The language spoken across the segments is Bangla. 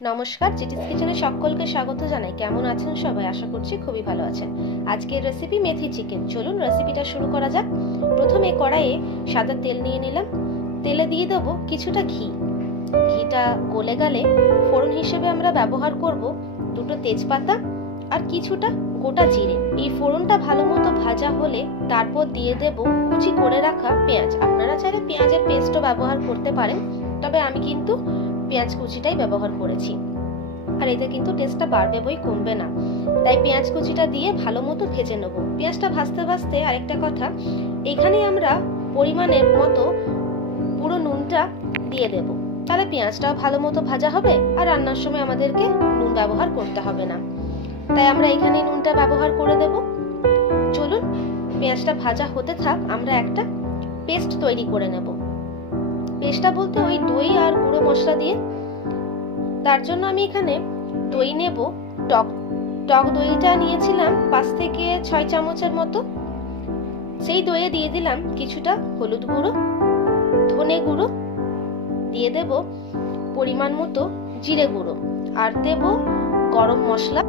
নমস্কার, জিটিস কিচেনে সকলকে স্বাগত জানাই। কেমন আছেন সবাই? আশা করছি খুবই ভালো আছেন। আজকের রেসিপি মেথি চিকেন। চলুন রেসিপিটা শুরু করা যাক। প্রথমে কড়াইয়ে সাদা তেল নিয়ে নিলাম। তেলে দিয়ে দেবো কিছুটা ঘি। ঘিটা গলে গেলে ফোড়ন হিসেবে আমরা ব্যবহার করব দুটো তেজপাতা আর কিছুটা গোটা জিরে। এই ফোড়নটা ভালো মতো ভাজা হলে তারপর দিয়ে দেব কুচি করে রাখা পেঁয়াজ। আপনারা চাইলে পেঁয়াজের পেস্টও ব্যবহার করতে পারেন, তবে আমি কিন্তু পেঁয়াজ কুচিটাই ব্যবহার করেছি। আর এতে কিন্তু টেস্টটা বাড়বে বই কমবে না, তাই পেঁয়াজ কুচিটা দিয়ে ভালো মতো ভেজে নেব। পেঁয়াজটা ভাজতে ভাজতে আরেকটা কথা, এখানে আমরা পরিমাণের মতো পুরো নুনটা দিয়ে দেব, তাহলে পেঁয়াজটাও ভালো মতো ভাজা হবে আর রান্নার সময় আমাদেরকে নুন ব্যবহার করতে হবে না। তাই আমরা এখানে নুনটা ব্যবহার করে দেব। চলুন পেঁয়াজটা ভাজা হতে থাক, আমরা একটা পেস্ট তৈরি করে নেব। পেস্টটা বলতে ওই দই আর গুঁড়ো মশলা দিয়ে। তার জন্য আমি এখানে দই নেব। টক দইটা নিয়েছিলাম 5 থেকে 6 চামচের মতো। সেই দইয়ে দিয়ে দিলাম কিছুটা হলুদ গুঁড়ো, ধনে গুঁড়ো, দিয়ে দেব পরিমাণ মতো জিরে গুঁড়ো, আর দেব গরম মশলা,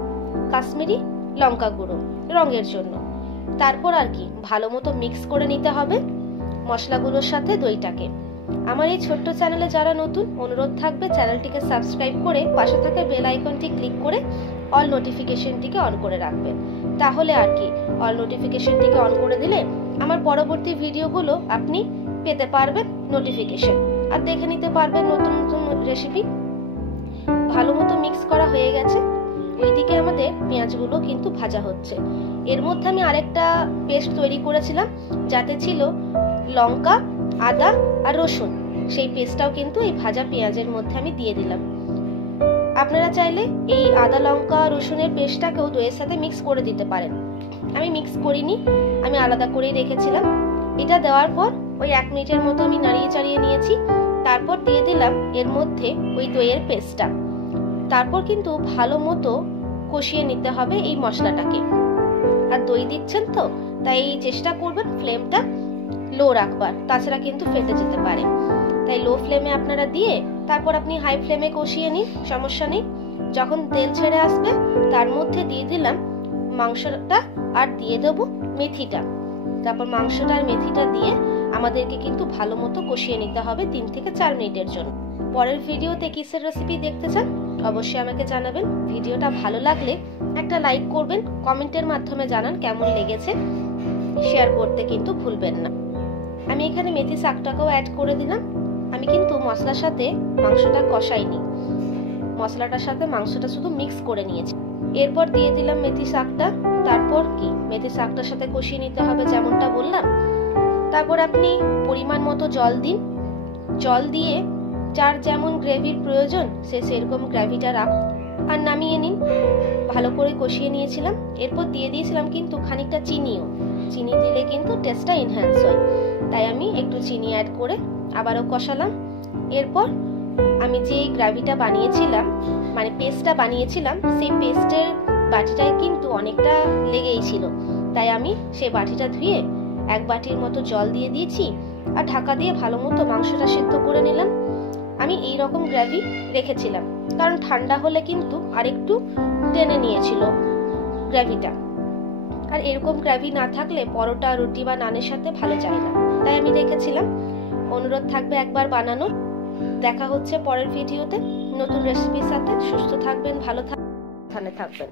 কাশ্মীরি লঙ্কা গুঁড়ো রঙের জন্য। তারপর আর কি ভালো মতো মিক্স করে নিতে হবে মশলাগুলোর সাথে দইটাকে। আমার এই ছোট্ট চ্যানেলে যারা নতুন, অনুরোধ থাকবে চ্যানেলটিকে সাবস্ক্রাইব করে পাশে থাকা বেল আইকনটি ক্লিক করে অল নোটিফিকেশনটিকে অন করে রাখবেন। তাহলে আর কি অল নোটিফিকেশনটিকে অন করে দিলে আমার পরবর্তী ভিডিওগুলো আপনি পেতে পারবেন নোটিফিকেশন, আর দেখে নিতে পারবেন নতুন নতুন রেসিপি। ভালো মতো মিক্স করা হয়ে গেছে। ওইদিকে আমাদের পেঁয়াজগুলো কিন্তু ভাজা হচ্ছে। এর মধ্যে আমি আরেকটা পেস্ট তৈরি করেছিলাম, যাতে ছিল লঙ্কা, আদা আর রসুন। সেই পেস্টটাও কিন্তু এই ভাজা পেঁয়াজের মধ্যে আমি দিয়ে দিলাম। আপনারা চাইলে এই আদা লঙ্কা রসুনের পেস্টটাকেও দইয়ের সাথে মিক্স করে দিতে পারেন। আমি মিক্স করিনি, আমি আলাদা করেই রেখেছিলাম। এটা দেওয়ার পর ওই 1 মিনিটের মতো আমি নাড়িয়ে চাড়িয়ে নিয়েছি। তারপর দিয়ে দিলাম এর মধ্যে ওই দইয়ের পেস্টটা। তারপর কিন্তু ভালো মতো কষিয়ে নিতে হবে এই মশলাটাকে। আর দই দিচ্ছেন তো, তাই চেষ্টা করবেন ফ্লেমটা লো রাখবার, তাছাড়া কিন্তু ফেটে যেতে পারে। তাই লো ফ্লেমে আপনারা দিয়ে তারপর আপনি হাই ফ্লেমে কষিয়ে নিন, সমস্যা নেই। যখন তেল ছেড়ে আসবে তার মধ্যে দিয়ে দিলাম মাংসটা আর দিয়ে দেবো মেথিটা। তারপর মাংসটা আর মেথিটা দিয়ে আমাদেরকে কিন্তু ভালো মতো কষিয়ে নিতে হবে 3 থেকে 4 মিনিটের জন্য। পরের ভিডিওতে কিসের রেসিপি দেখতে চান অবশ্যই আমাকে জানাবেন। ভিডিওটা ভালো লাগলে একটা লাইক করবেন, কমেন্টের মাধ্যমে জানান কেমন লেগেছে। শেয়ার করতে কিন্তু ভুলবেন না। আমি এখানে মেথি শাকটাকেও অ্যাড করে দিলাম। আমি কিন্তু মশলার সাথে মাংসটা কষাইনি, মশলাটার সাথে মাংসটা শুধু মিক্স করে নিয়েছি। এরপর দিয়ে দিলাম মেথি শাকটা। তারপর কি মেথি শাকটার সাথে কষিয়ে নিতে হবে যেমনটা বললাম। তারপর আপনি পরিমাণ মতো জল দিন। জল দিয়ে যার যেমন গ্রেভির প্রয়োজন সে সেরকম গ্রেভিটা রাখুন আর নামিয়ে নিন। ভালো করে কষিয়ে নিয়েছিলাম। এরপর দিয়ে দিয়েছিলাম কিন্তু খানিকটা চিনিও। চিনি দিলে কিন্তু টেস্টটা এনহ্যান্স হয়, তাই আমি একটু চিনি অ্যাড করে আবারও কষালাম। এরপর আমি যে গ্রেভিটা বানিয়েছিলাম, মানে পেস্টটা বানিয়েছিলাম, সেই পেস্টের বাটিটায় কিন্তু অনেকটা লেগেই ছিল। তাই আমি সেই বাটিটা ধুয়ে 1 বাটির মতো জল দিয়ে দিয়েছি আর ঢাকা দিয়ে ভালো মতো মাংসটা সিদ্ধ করে নিলাম। আমি এই রকম গ্রেভি রেখেছিলাম, কারণ ঠান্ডা হলে কিন্তু আরেকটু টেনে নিয়েছিল গ্রেভিটা। আর এরকম গ্রেভি না থাকলে পরোটা, রুটি বা নানের সাথে ভালো যায় না, তাই আমি রেখেছিলাম। অনুরোধ থাকবে একবার বানানো। দেখা হচ্ছে পরের ভিডিওতে নতুন রেসিপির সাথে। সুস্থ থাকবেন, ভালো থাকবেন।